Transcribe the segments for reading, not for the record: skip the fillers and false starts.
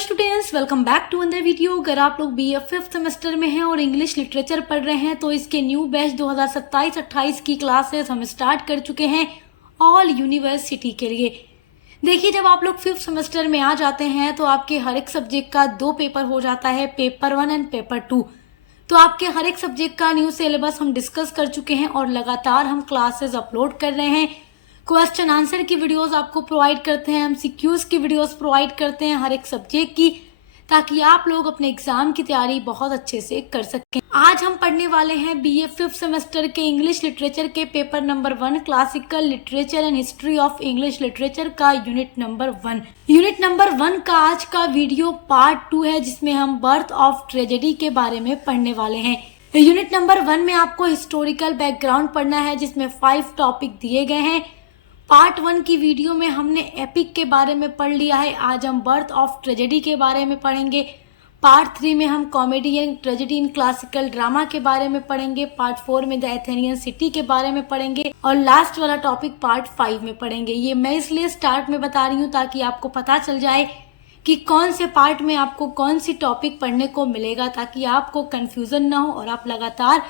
Students, welcome back to another video. अगर आप लोग बीए 5th सेमेस्टर में हैं और इंग्लिश लिटरेचर पढ़ रहे हैं तो इसके न्यू बैच 2027-28 की क्लासेस हम स्टार्ट कर चुके हैं ऑल यूनिवर्सिटी के लिए। देखिए, जब आप लोग 5th सेमेस्टर में आ जाते हैं तो आपके हर एक सब्जेक्ट का 2 पेपर हो जाता है, पेपर 1 एंड पेपर 2। तो आपके हर एक सब्जेक्ट का न्यू सिलेबस हम डिस्कस कर चुके हैं और लगातार हम क्लासेस अपलोड कर रहे हैं। क्वेश्चन आंसर की वीडियोस आपको प्रोवाइड करते हैं, एमसीक्यूज की वीडियोस प्रोवाइड करते हैं हर एक सब्जेक्ट की, ताकि आप लोग अपने एग्जाम की तैयारी बहुत अच्छे से कर सकें। आज हम पढ़ने वाले हैं बीए 5th सेमेस्टर के इंग्लिश लिटरेचर के paper number 1 classical literature and history of English literature का यूनिट नंबर 1। यूनिट नंबर 1 का आज का वीडियो पार्ट 2 है, जिसमें हम बर्थ ऑफ ट्रेजेडी के बारे में पढ़ने वाले हैं। यूनिट नंबर 1 में आपको हिस्टोरिकल बैकग्राउंड पढ़ना है, जिसमें 5 टॉपिक दिए गए हैं। पार्ट 1 की वीडियो में हमने एपिक के बारे में पढ़ लिया है, आज हम बर्थ ऑफ ट्रेजेडी के बारे में पढ़ेंगे। पार्ट 3 में हम comedy and tragedy in classical drama के बारे में पढ़ेंगे। पार्ट 4 में द एथेनियन सिटी के बारे में पढ़ेंगे और लास्ट वाला टॉपिक पार्ट 5 में पढ़ेंगे। ये मैं इसलिए स्टार्ट में बता रही हूँ ताकि आपको पता चल जाए कि कौन से पार्ट में आपको कौन सी टॉपिक पढ़ने को मिलेगा, ताकि आपको कंफ्यूजन ना हो और आप लगातार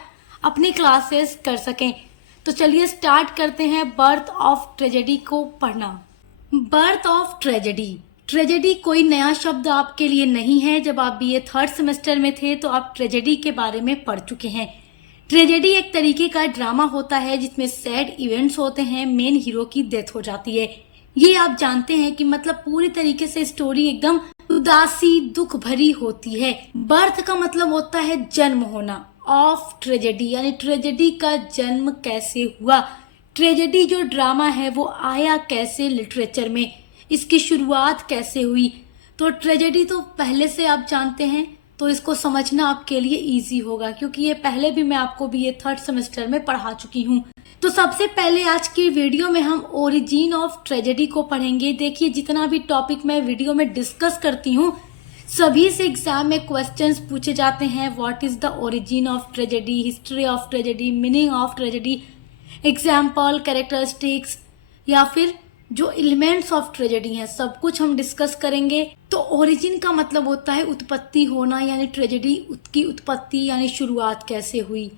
अपनी क्लासेस कर सकें। तो चलिए स्टार्ट करते हैं बर्थ ऑफ ट्रेजेडी को पढ़ना। Birth of tragedy. ट्रेजेडी कोई नया शब्द आपके लिए नहीं है। जब आप बीए 3rd सेमेस्टर में थे तो आप ट्रेजेडी के बारे में पढ़ चुके हैं। ट्रेजेडी एक तरीके का ड्रामा होता है जिसमें सैड इवेंट्स होते हैं, मेन हीरो की डेथ हो जाती है। ये आप जानते हैं कि मतलब पूरी तरीके से स्टोरी एकदम उदासी दुख भरी होती है। बर्थ का मतलब होता है जन्म होना, ऑफ ट्रेजेडी यानी ट्रेजेडी का जन्म कैसे हुआ। ट्रेजेडी जो ड्रामा है वो आया कैसे लिटरेचर में, इसकी शुरुआत कैसे हुई। तो ट्रेजेडी तो पहले से आप जानते हैं, तो इसको समझना आपके लिए इजी होगा, क्योंकि ये पहले भी मैं आपको भी ये 3rd सेमेस्टर में पढ़ा चुकी हूँ। तो सबसे पहले आज की वीडियो में हम ओरिजिन ऑफ ट्रेजेडी को पढ़ेंगे। देखिए, जितना भी टॉपिक मैं वीडियो में डिस्कस करती हूँ सभी से एग्जाम में क्वेश्चंस पूछे जाते हैं। What is the origin of tragedy, history of tragedy, meaning of tragedy, example, characteristics या फिर जो एलिमेंट्स ऑफ ट्रेजेडी हैं, सब कुछ हम डिस्कस करेंगे। तो ओरिजिन का मतलब होता है उत्पत्ति होना, यानी ट्रेजेडी की उत्पत्ति यानी शुरुआत कैसे हुई।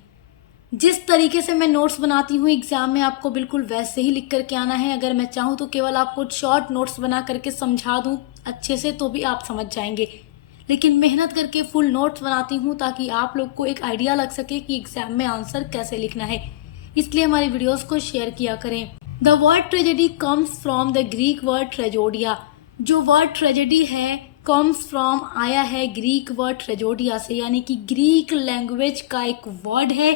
जिस तरीके से मैं नोट्स बनाती हूँ एग्जाम में आपको बिल्कुल वैसे ही लिख करके आना है। अगर मैं चाहूँ तो केवल आपको शॉर्ट नोट्स बना करके समझा दूँ अच्छे से तो भी आप समझ जाएंगे, लेकिन मेहनत करके फुल नोट्स बनाती हूँ ताकि आप लोग को एक आइडिया लग सके कि एग्जाम में आंसर कैसे लिखना है। इसलिए हमारी वीडियोस को शेयर किया करें। The word tragedy comes from the Greek word tragoidia. जो वर्ड ट्रेजेडी है कम्स फ्रॉम आया है ग्रीक वर्ड ट्रेजोडिया से, यानी कि ग्रीक लैंग्वेज का एक वर्ड है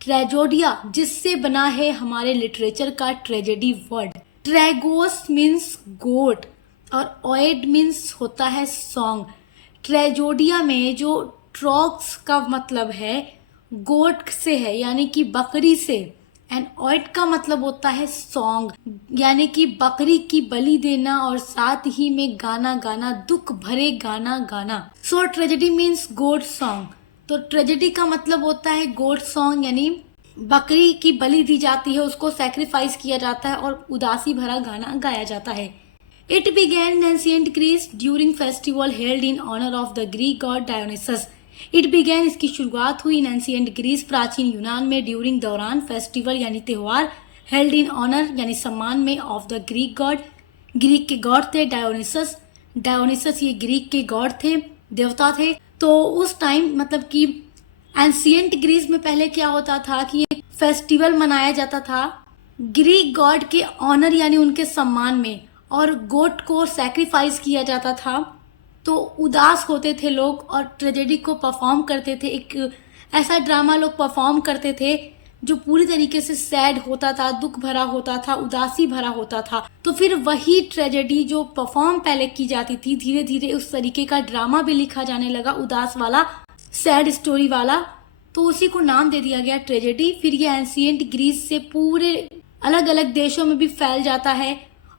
ट्रेजोडिया, जिससे बना है हमारे लिटरेचर का ट्रेजेडी वर्ड। ट्रेगोस मीन्स गोट और ओएड मीन्स होता है सॉन्ग। ट्रेजोडिया में जो ट्रॉक्स का मतलब है गोट से है, यानी कि बकरी से, एंड ओएड का मतलब होता है सॉन्ग, यानी कि बकरी की बलि देना और साथ ही में गाना गाना, दुख भरे गाना गाना। सो ट्रेजेडी मीन्स गोट सॉन्ग। तो ट्रेजेडी का मतलब होता है गोट सॉन्ग, यानी बकरी की बलि दी जाती है, उसको सैक्रिफाइस किया जाता है और उदासी भरा गाना गाया जाता है। It began in ancient Greece during festival held in honor of the Greek god Dionysus. It began इसकी शुरुआत हुई in ancient Greece प्राचीन यूनान में during दौरान फेस्टिवल यानी त्योहार, held in honor यानी सम्मान में of the Greek god, Greek के गॉड थे डायोनिसस। डायोनिसस ये ग्रीक के गॉड थे, देवता थे। तो उस टाइम मतलब कि एंशियंट ग्रीस में पहले क्या होता था कि एक फेस्टिवल मनाया जाता था ग्रीक गॉड के ऑनर यानी उनके सम्मान में, और गोट को सैक्रिफाइस किया जाता था। तो उदास होते थे लोग और ट्रेजेडी को परफॉर्म करते थे। एक ऐसा ड्रामा लोग परफॉर्म करते थे जो पूरी तरीके से सैड होता था, दुख भरा होता था, उदासी भरा होता था। तो फिर वही ट्रेजेडी जो परफॉर्म पहले की जाती थी, धीरे धीरे उस तरीके का ड्रामा भी लिखा जाने लगा, उदास वाला, सैड स्टोरी वाला। तो उसी को नाम दे दिया गया ट्रेजेडी। फिर ये एंशियंट ग्रीस से पूरे अलग अलग देशों में भी फैल जाता है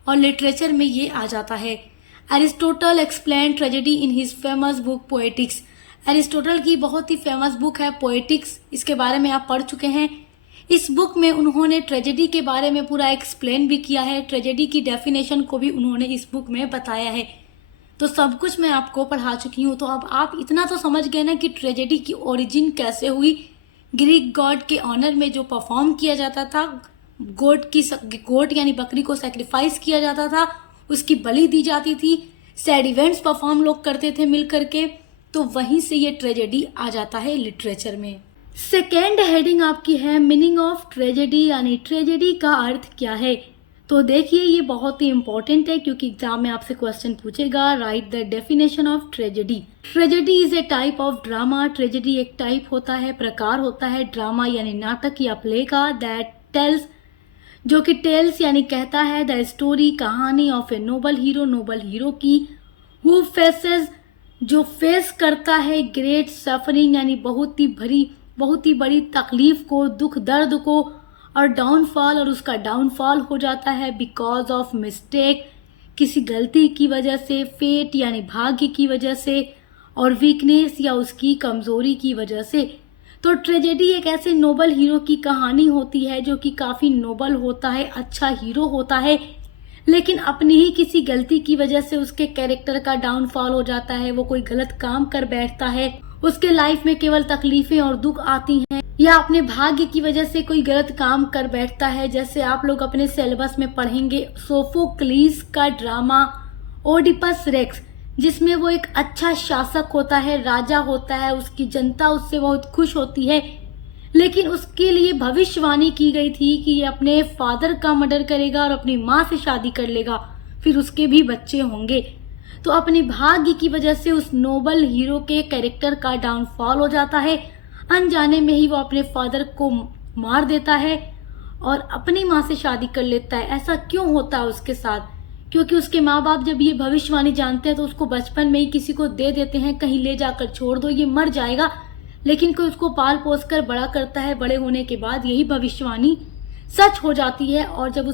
और लिटरेचर में ये आ जाता है। Aristotle explain tragedy in his famous book poetics. Aristotle की बहुत ही फेमस बुक है पोएटिक्स, इसके बारे में आप पढ़ चुके हैं। इस बुक में उन्होंने ट्रेजेडी के बारे में पूरा एक्सप्लेन भी किया है। ट्रेजेडी की डेफिनेशन को भी उन्होंने इस बुक में बताया है। तो सब कुछ मैं आपको पढ़ा चुकी हूँ। तो अब आप इतना तो समझ गए ना कि ट्रेजेडी की ओरिजिन कैसे हुई। ग्रीक गॉड के ऑनर में जो परफॉर्म किया जाता था, गोट यानी बकरी को सेक्रीफाइस किया जाता था, उसकी बलि दी जाती थी, सैड इवेंट्स परफॉर्म लोग करते थे मिल करके, तो वहीं से ये ट्रेजेडी आ जाता है लिटरेचर में। सेकेंड हेडिंग आपकी है मीनिंग ऑफ ट्रेजेडी, यानी ट्रेजेडी का अर्थ क्या है। तो देखिए ये बहुत ही इंपॉर्टेंट है क्योंकि एग्जाम में आपसे क्वेश्चन पूछेगा। Right the definition of tragedy. Tragedy is A type of drama. Tragedy एक टाइप होता है, प्रकार होता है ड्रामा यानी नाटक या प्ले का, दैट टेल्स जो कि टेल्स यानी कहता है द स्टोरी कहानी ऑफ ए नोबल हीरो की, हु फेसेस जो फेस करता है ग्रेट सफरिंग यानी बहुत ही बड़ी तकलीफ को, दुख दर्द को, और डाउनफॉल और उसका डाउनफॉल हो जाता है बिकॉज ऑफ मिस्टेक किसी गलती की वजह से, फेट यानी भाग्य की वजह से, और वीकनेस या उसकी कमजोरी की वजह से। तो ट्रेजेडी एक ऐसे नोबल हीरो की कहानी होती है जो कि काफी नोबल होता है, अच्छा हीरो होता है, लेकिन अपनी ही किसी गलती की वजह से उसके कैरेक्टर का डाउनफॉल हो जाता है, वो कोई गलत काम कर बैठता है, उसके लाइफ में केवल तकलीफें और दुख आती हैं, या अपने भाग्य की वजह से कोई गलत काम कर बैठता है। जैसे आप लोग अपने सिलेबस में पढ़ेंगे सोफोक्लीस का ड्रामा ओडिपस रेक्स, जिसमें वो एक अच्छा शासक होता है, राजा होता है, उसकी जनता उससे बहुत खुश होती है, लेकिन उसके लिए भविष्यवाणी की गई थी कि ये अपने फादर का मर्डर करेगा और अपनी माँ से शादी कर लेगा, फिर उसके भी बच्चे होंगे। तो अपने भाग्य की वजह से उस नोबल हीरो के कैरेक्टर का डाउनफॉल हो जाता है, अनजाने में ही वो अपने फादर को मार देता है और अपनी माँ से शादी कर लेता है। ऐसा क्यों होता है उसके साथ? क्योंकि उसके माँ बाप जब ये भविष्यवाणी जानते हैं तो उसको बचपन में ही किसी को दे देते हैं, कहीं ले जाकर छोड़ दो, ये मर जाएगा, लेकिन कोई उसको पाल पोस कर बड़ा करता है। बड़े होने के बाद यही भविष्यवाणी सच हो जाती है और जब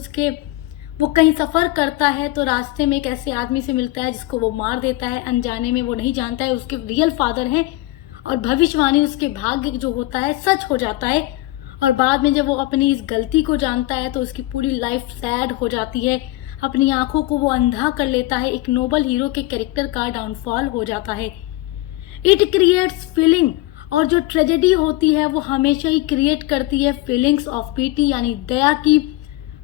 वो कहीं सफर करता है तो रास्ते में एक ऐसे आदमी से मिलता है जिसको वो मार देता है, अनजाने में, वो नहीं जानता है उसके रियल फादर हैं, और भविष्यवाणी उसके भाग्य जो होता है सच हो जाता है। और बाद में जब वो अपनी इस गलती को जानता है तो उसकी पूरी लाइफ सैड हो जाती है, अपनी आंखों को वो अंधा कर लेता है, एक नोबल हीरो के कैरेक्टर का डाउनफॉल हो जाता है। इट क्रिएट्स फीलिंग, और जो ट्रेजेडी होती है वो हमेशा ही क्रिएट करती है फीलिंग्स ऑफ पीटी यानी दया की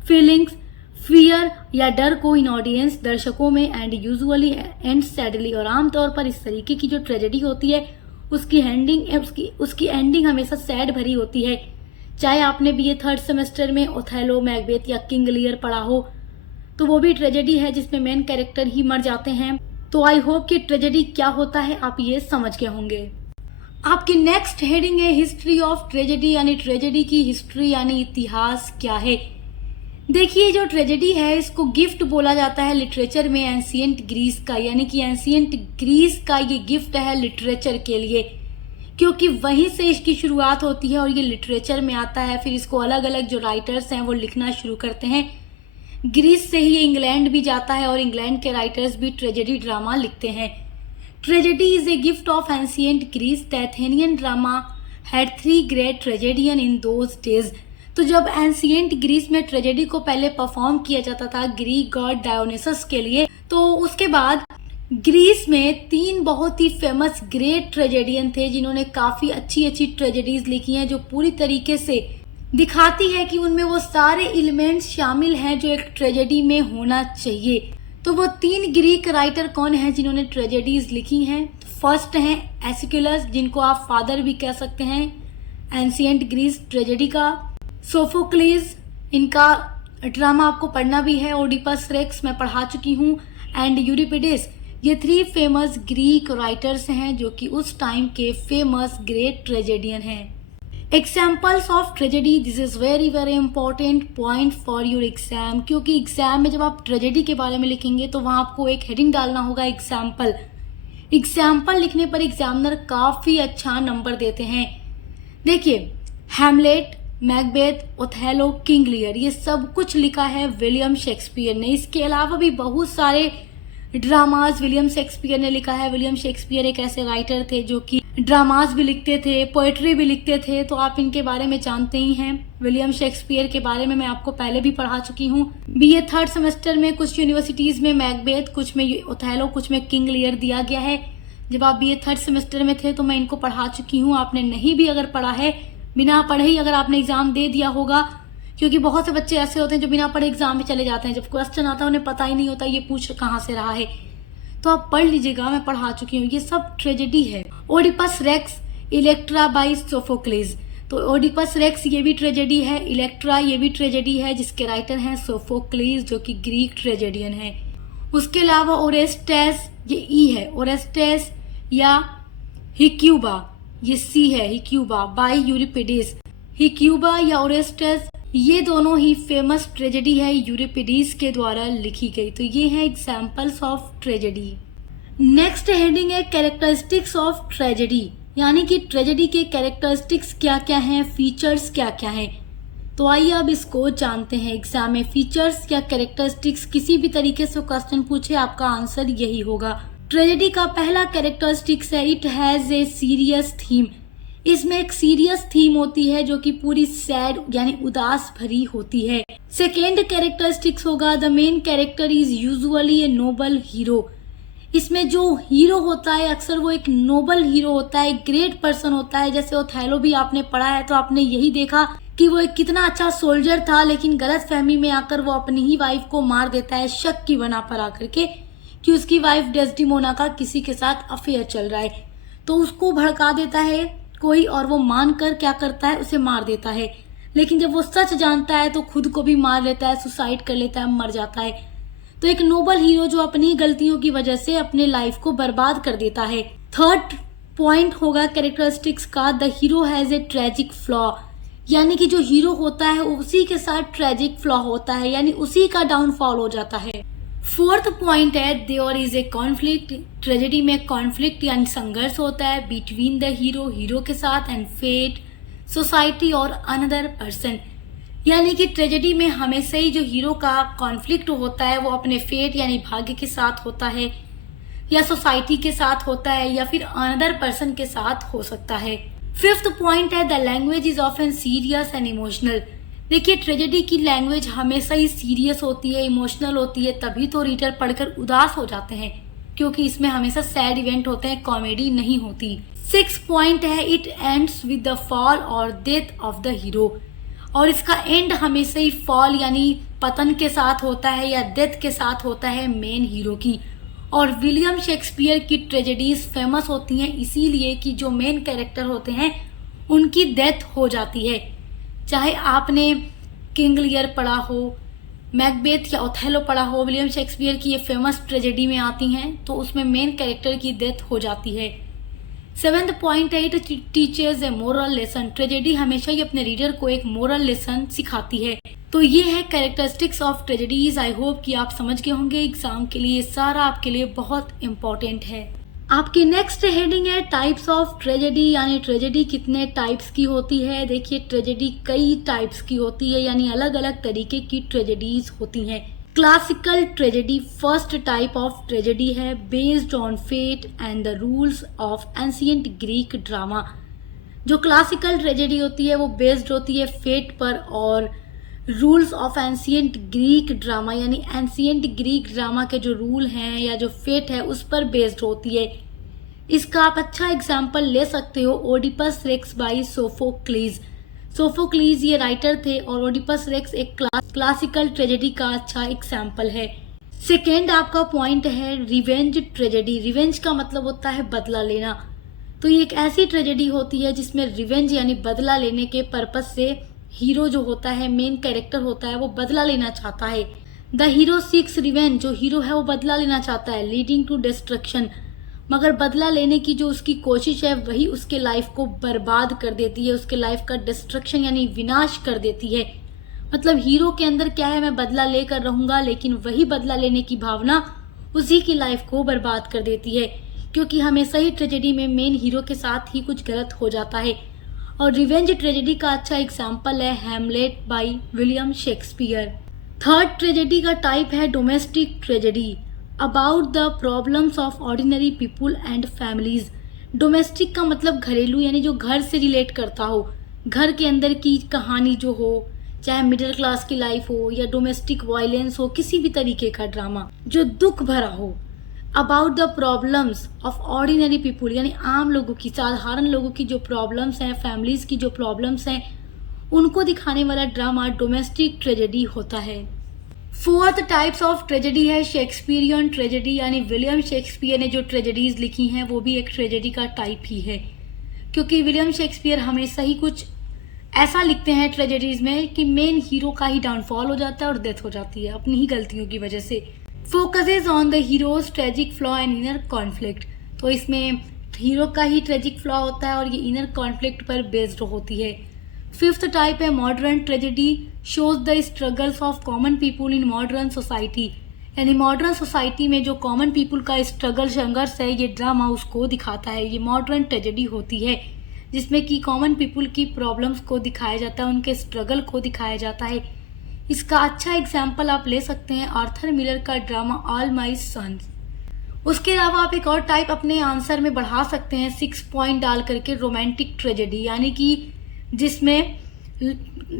फीलिंग्स, फियर या डर को इन ऑडियंस दर्शकों में, एंड यूजुअली एंड सैडली, और आमतौर पर इस तरीके की जो ट्रेजेडी होती है उसकी एंडिंग हमेशा सैड भरी होती है। चाहे आपने बीए थर्ड सेमेस्टर में ओथेलो, मैकबेथ या किंग लियर पढ़ा हो, तो वो भी ट्रेजेडी है जिसमें मेन कैरेक्टर ही मर जाते हैं। तो आई होप कि ट्रेजेडी क्या होता है आप ये समझ गए होंगे। आपकी नेक्स्ट हेडिंग है हिस्ट्री ऑफ ट्रेजेडी, यानी ट्रेजेडी की हिस्ट्री यानी इतिहास क्या है। देखिए जो ट्रेजेडी है इसको गिफ्ट बोला जाता है लिटरेचर में एंशिएंट ग्रीस का, यानी कि एंशिएंट ग्रीस का ये गिफ्ट है लिटरेचर के लिए, क्योंकि वहीं से इसकी शुरुआत होती है और ये लिटरेचर में आता है। फिर इसको अलग अलग जो राइटर्स हैं वो लिखना शुरू करते हैं। ग्रीस से ही ये इंग्लैंड भी जाता है और इंग्लैंड के राइटर्स भी ट्रेजेडी ड्रामा लिखते हैं। Tragedy is a gift of ancient Greece. The Athenian drama had 3 great tragedian in those days. तो जब एंशिएंट ग्रीस में ट्रेजेडी को पहले परफॉर्म किया जाता था ग्रीक गॉड डायोनिसस के लिए, तो उसके बाद ग्रीस में 3 बहुत ही फेमस ग्रेट ट्रेजेडियन थे जिन्होंने काफी अच्छी ट्रेजेडीज लिखी हैं, जो पूरी तरीके से दिखाती है कि उनमें वो सारे एलिमेंट्स शामिल हैं जो एक ट्रेजेडी में होना चाहिए। तो वो 3 ग्रीक राइटर कौन हैं जिन्होंने ट्रेजेडीज लिखी हैं? फर्स्ट हैं एस्किलस, जिनको आप फादर भी कह सकते हैं एंशिएंट ग्रीस ट्रेजेडी का। सोफोक्लीस, इनका ड्रामा आपको पढ़ना भी है, ओडिपस रेक्स मैं पढ़ा चुकी हूँ, एंड यूरिपिडेस। ये 3 फेमस ग्रीक राइटर्स हैं जो कि उस टाइम के फेमस ग्रेट ट्रेजेडियन हैं। Examples of tragedy, this is very important point for your exam, क्योंकि एग्जाम में जब आप ट्रेजेडी के बारे में लिखेंगे तो वहां आपको एक हेडिंग डालना होगा एग्जाम्पल। एग्जाम्पल लिखने पर एग्जामिनर काफी अच्छा नंबर देते हैं। देखिए Hamlet, Macbeth, Othello, King Lear, ये सब कुछ लिखा है विलियम शेक्सपियर ने। इसके अलावा भी बहुत सारे ड्रामाज विलियम शेक्सपियर ने लिखा है। विलियम शेक्सपियर एक ऐसे राइटर थे जो कि ड्रामाज भी लिखते थे, पोएट्री भी लिखते थे, तो आप इनके बारे में जानते ही हैं। विलियम शेक्सपियर के बारे में मैं आपको पहले भी पढ़ा चुकी हूँ। बीए थर्ड सेमेस्टर में कुछ यूनिवर्सिटीज़ में मैकबेथ, कुछ में ओथेलो, कुछ में किंग लियर दिया गया है। जब आप बीए थर्ड सेमेस्टर में थे तो मैं इनको पढ़ा चुकी हूँ। आपने नहीं भी अगर पढ़ा है, बिना पढ़े ही अगर आपने एग्ज़ाम दे दिया होगा, क्योंकि बहुत से बच्चे ऐसे होते हैं जो बिना पढ़े एग्ज़ाम में चले जाते हैं। जब क्वेश्चन आता है उन्हें पता ही नहीं होता ये पूछ कहाँ से रहा है। तो आप पढ़ लीजिएगा, मैं पढ़ा चुकी हूँ। ये सब ट्रेजेडी है। Oedipus Rex Electra by Sophocles, तो ओडिपस रेक्स ये भी ट्रेजेडी है, इलेक्ट्रा ये भी ट्रेजेडी है, जिसके राइटर हैं सोफोक्लेस जो कि ग्रीक ट्रेजेडियन है। उसके अलावा ओरेस्टेस, ये ई है, ओरेस्टेस या हिक्यूबा, ये सी है, हिक्यूबा बाय यूरिपिडीज। हिक्यूबा या ओरेस्टेस ये दोनों ही फेमस ट्रेजेडी है, यूरिपिडीज के द्वारा लिखी गई। तो ये हैं examples of tragedy. Next heading है कैरेक्टरिस्टिक्स ऑफ ट्रेजेडी, यानी कि ट्रेजेडी के कैरेक्टरिस्टिक्स क्या क्या हैं, फीचर्स क्या क्या हैं। तो आइए अब इसको जानते हैं। एग्जाम में फीचर्स या कैरेक्टरिस्टिक्स किसी भी तरीके से क्वेश्चन पूछे, आपका आंसर यही होगा। ट्रेजेडी का पहला कैरेक्टरिस्टिक्स है it has a serious theme. इसमें एक सीरियस थीम होती है जो कि पूरी सैड यानी उदास भरी होती है। सेकेंड कैरेक्टरिस्टिक्स होगा the main character is usually a noble hero. इसमें जो हीरो होता है अक्सर वो एक नोबल हीरो होता है, एक ग्रेट पर्सन होता है। जैसे ओथेलो भी आपने पढ़ा है तो आपने यही देखा कि वो एक कितना अच्छा सोल्जर था, लेकिन गलत फहमी में आकर वो अपनी ही वाइफ को मार देता है, शक की बना पर आकर के कि उसकी वाइफ डेस्डिमोना का किसी के साथ अफेयर चल रहा है। तो उसको भड़का देता है कोई और वो मानकर क्या करता है, उसे मार देता है। लेकिन जब वो सच जानता है तो खुद को भी मार लेता है, सुसाइड कर लेता है, मर जाता है। तो एक नोबल हीरो जो अपनी गलतियों की वजह से अपने लाइफ को बर्बाद कर देता है। थर्ड पॉइंट होगा कैरेक्टरिस्टिक्स का the hero has a tragic flaw, यानी कि जो हीरो होता है उसी के साथ ट्रेजिक फ्लॉ होता है, यानी उसी का डाउनफॉल हो जाता है। फोर्थ पॉइंट है there is a conflict. Tragedy में कॉन्फ्लिक्ट यानी संघर्ष होता है बिटवीन द हीरो, हीरो के साथ, एंड फेट, सोसाइटी और अनदर पर्सन। यानी कि ट्रेजेडी में हमेशा ही जो हीरो का कॉन्फ्लिक्ट होता है वो अपने फेट यानी भाग्य के साथ होता है, या सोसाइटी के साथ होता है, या फिर अनदर पर्सन के साथ हो सकता है। फिफ्थ पॉइंट है the language is often serious and emotional. देखिए ट्रेजेडी की लैंग्वेज हमेशा ही सीरियस होती है, इमोशनल होती है, तभी तो रीडर पढ़कर उदास हो जाते हैं, क्योंकि इसमें हमेशा सैड इवेंट होते हैं, कॉमेडी नहीं होती। सिक्स पॉइंट है it ends with the fall और डेथ ऑफ द हीरो, और इसका एंड हमेशा ही फॉल यानी पतन के साथ होता है या डेथ के साथ होता है मेन हीरो की। और विलियम शेक्सपियर की ट्रेजेडीज फेमस होती हैं इसीलिए कि जो मेन कैरेक्टर होते हैं उनकी डेथ हो जाती है। चाहे आपने किंग लियर पढ़ा हो, मैकबेथ या ओथेलो पढ़ा हो, विलियम शेक्सपियर की ये फेमस ट्रेजेडी में आती हैं, तो उसमें मेन कैरेक्टर की डेथ हो जाती है। सेवेंथ पॉइंट है it teachers A moral lesson. Tragedy हमेशा ही अपने रीडर को एक मोरल लेसन सिखाती है। तो ये है characteristics of tragedies. I hope कि आप समझ गए होंगे। एग्जाम के लिए सारा आपके लिए बहुत इंपॉर्टेंट है। आपकी नेक्स्ट हेडिंग है टाइप्स ऑफ ट्रेजेडी, यानी ट्रेजेडी कितने टाइप्स की होती है। देखिए ट्रेजेडी कई टाइप्स की होती है, यानी अलग अलग तरीके की ट्रेजेडीज होती हैं। Classical tragedy first type of tragedy है based on fate and the rules of ancient Greek drama. जो क्लासिकल ट्रेजेडी होती है वो बेस्ड होती है फेट पर और rules of ancient Greek drama, यानी एंशिएंट ग्रीक ड्रामा के जो रूल हैं या जो फेट है उस पर बेस्ड होती है। इसका आप अच्छा एग्जाम्पल ले सकते हो ओडिपस रेक्स बाय सोफोक्लीज। सोफोक्लीज ये राइटर थे और ओडिपस रेक्स एक क्लासिकल ट्रेजेडी का अच्छा एग्जाम्पल है। सेकेंड आपका पॉइंट है रिवेंज ट्रेजेडी। रिवेंज का मतलब होता है बदला लेना। तो ये एक ऐसी ट्रेजेडी होती है जिसमें रिवेंज यानी बदला लेने के पर्पस से हीरो जो होता है, मेन कैरेक्टर होता है, वो बदला लेना चाहता है। द हीरो सीक्स रिवेंज, जो हीरो है वो बदला लेना चाहता है, लीडिंग टू डिस्ट्रक्शन। मगर बदला लेने की जो उसकी कोशिश है वही उसके लाइफ को बर्बाद कर देती है, उसके लाइफ का डिस्ट्रक्शन यानी विनाश कर देती है। मतलब हीरो के अंदर क्या है, मैं बदला लेकर रहूंगा, लेकिन वही बदला लेने की भावना उसी की लाइफ को बर्बाद कर देती है, क्योंकि हमेशा ही ट्रेजेडी में मेन हीरो के साथ ही कुछ गलत हो जाता है। और रिवेंज ट्रेजेडी का अच्छा एग्जाम्पल है Hamlet bye William Shakespeare. Third tragedy का टाइप है domestic tragedy. About the problems of ordinary people and families. Domestic का मतलब घरेलू, यानी जो घर से रिलेट करता हो, घर के अंदर की कहानी जो हो, चाहे मिडिल क्लास की लाइफ हो या डोमेस्टिक वायलेंस हो, किसी भी तरीके का ड्रामा जो दुख भरा हो। About the problems of ordinary people, यानी आम लोगों की, साधारण लोगों की जो प्रॉब्लम्स हैं, फैमिलीज की जो प्रॉब्लम्स हैं, उनको दिखाने वाला ड्रामा डोमेस्टिक ट्रेजेडी होता है। फोर्थ टाइप्स ऑफ ट्रेजेडी है शेक्सपियरियन ट्रेजेडी, यानी विलियम शेक्सपियर ने जो ट्रेजेडीज लिखी हैं वो भी एक ट्रेजेडी का टाइप ही है, क्योंकि विलियम शेक्सपियर हमेशा ही कुछ ऐसा लिखते हैं ट्रेजेडीज में कि मेन हीरो का ही डाउनफॉल हो जाता है और डेथ हो जाती है अपनी ही गलतियों की वजह से। Focuses on the heroes tragic flaw and inner conflict, तो इसमें हीरो का ही ट्रेजिक फ्लॉ होता है और ये इनर कॉन्फ्लिक्ट पर बेस्ड होती है। फिफ्थ टाइप है modern tragedy, shows the struggles of common people in modern society, यानी मॉडर्न सोसाइटी में जो कॉमन पीपुल का स्ट्रगल संघर्ष है, ये ड्रामा उसको दिखाता है। ये मॉडर्न ट्रेजेडी होती है जिसमें कि कॉमन पीपुल की प्रॉब्लम्स को दिखाया जाता है, उनके स्ट्रगल को दिखाया जाता है। इसका अच्छा एग्जाम्पल आप ले सकते हैं आर्थर मिलर का ड्रामा ऑल माई सन्स। उसके अलावा आप एक और टाइप अपने आंसर में बढ़ा सकते हैं 6 पॉइंट डाल करके, रोमांटिक ट्रेजेडी, यानी कि जिसमें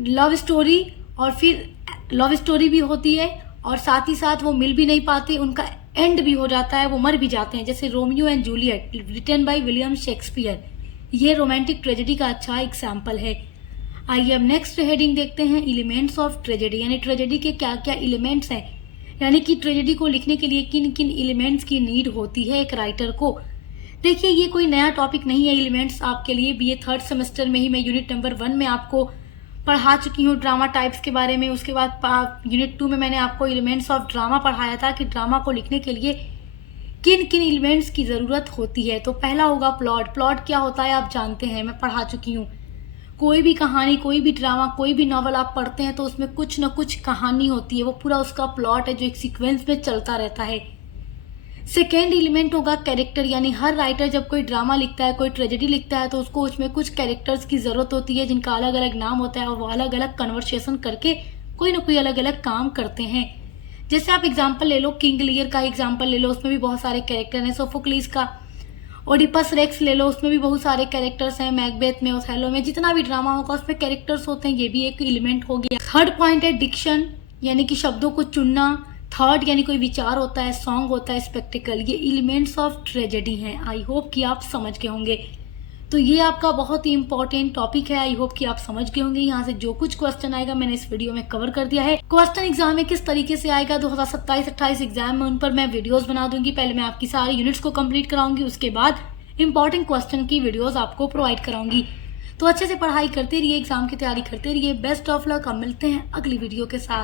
लव स्टोरी और फिर लव स्टोरी भी होती है और साथ ही साथ वो मिल भी नहीं पाते, उनका एंड भी हो जाता है, वो मर भी जाते हैं, जैसे Romeo and Juliet written by William Shakespeare. ये रोमांटिक ट्रेजेडी का अच्छा एग्जाम्पल है। आइए अब नेक्स्ट हेडिंग देखते हैं, एलिमेंट्स ऑफ ट्रेजेडी, यानी ट्रेजेडी के क्या क्या एलिमेंट्स हैं, यानी कि ट्रेजेडी को लिखने के लिए किन किन एलिमेंट्स की नीड होती है एक राइटर को। देखिए ये कोई नया टॉपिक नहीं है, एलिमेंट्स आपके लिए बीए थर्ड सेमेस्टर में ही मैं यूनिट नंबर 1 में आपको पढ़ा चुकी हूँ ड्रामा टाइप्स के बारे में। उसके बाद यूनिट 2 में मैंने आपको एलिमेंट्स ऑफ ड्रामा पढ़ाया था कि ड्रामा को लिखने के लिए किन किन एलिमेंट्स की ज़रूरत होती है। तो पहला होगा प्लॉट। प्लॉट क्या होता है आप जानते हैं, मैं पढ़ा चुकी हूँ। कोई भी कहानी, कोई भी ड्रामा, कोई भी नॉवल आप पढ़ते हैं तो उसमें कुछ न कुछ कहानी होती है, वो पूरा उसका प्लॉट है जो एक सीक्वेंस में चलता रहता है। सेकेंड एलिमेंट होगा कैरेक्टर, यानी हर राइटर जब कोई ड्रामा लिखता है, कोई ट्रेजेडी लिखता है तो उसको उसमें कुछ कैरेक्टर्स की ज़रूरत होती है जिनका अलग अलग नाम होता है और वो अलग अलग कन्वर्सेशन करके कोई ना कोई अलग अलग काम करते हैं। जैसे आप एग्जाम्पल ले लो, किंग लियर का एग्जाम्पल ले लो, उसमें भी बहुत सारे कैरेक्टर हैं। सोफोक्लिस का ओडिपस रेक्स ले लो, उसमें भी बहुत सारे कैरेक्टर्स हैं। मैकबेथ में, ओथेलो में, जितना भी ड्रामा होगा उसमें कैरेक्टर्स होते हैं, ये भी एक एलिमेंट हो गया। थर्ड पॉइंट है डिक्शन, यानी कि शब्दों को चुनना। थर्ड यानी कोई विचार होता है, सॉन्ग होता है, स्पेक्टिकल, ये एलिमेंट्स ऑफ ट्रेजेडी हैं। आई होप कि आप समझ गए होंगे। तो ये आपका बहुत ही इंपॉर्टेंट टॉपिक है, आई होप कि आप समझ गए होंगे। यहाँ से जो कुछ क्वेश्चन आएगा मैंने इस वीडियो में कवर कर दिया है। क्वेश्चन एग्जाम में किस तरीके से आएगा 2027-28 एग्जाम में, उन पर मैं वीडियोस बना दूंगी। पहले मैं आपकी सारी यूनिट्स को कंप्लीट कराऊंगी, उसके बाद इंपॉर्टेंट क्वेश्चन की वीडियोस आपको प्रोवाइड कराऊंगी। तो अच्छे से पढ़ाई करते रहिए, एग्जाम की तैयारी करते रहिए। Best of luck. अब मिलते हैं अगली वीडियो के साथ।